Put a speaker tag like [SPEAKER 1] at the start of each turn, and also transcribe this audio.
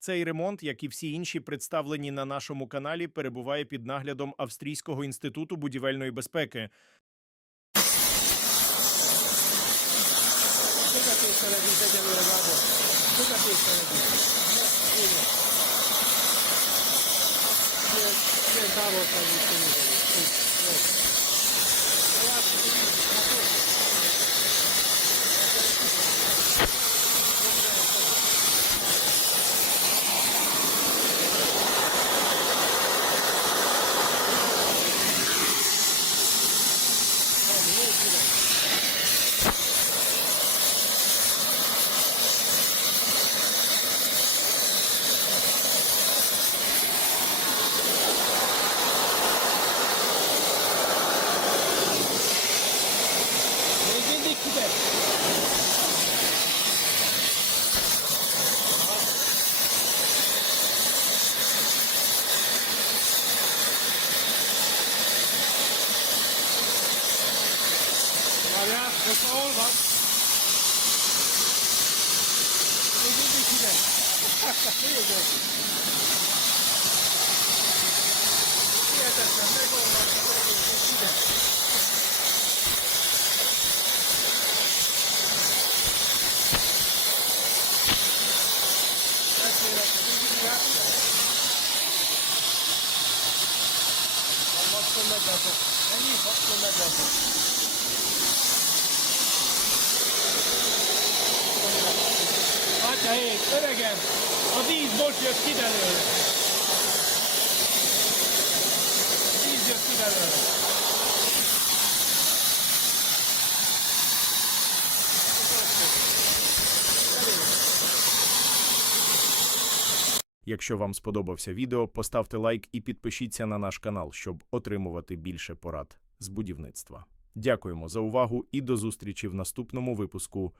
[SPEAKER 1] Цей ремонт, як і всі інші представлені на нашому каналі, перебуває під наглядом Австрійського інституту будівельної безпеки.
[SPEAKER 2] Veya kosa ol bak. Ödül de ikide. ne yazıyor? Diğer dersen ne olmaz. İkide. Allah'tan ne kadar çok. En iyi hakkında kadar çok. Atya ég, öregem, a víz most jött ki belőle. Víz jött ki belőle.
[SPEAKER 1] Якщо вам сподобався відео, поставте лайк і підпишіться на наш канал, щоб отримувати більше порад з будівництва. Дякуємо за увагу і до зустрічі в наступному випуску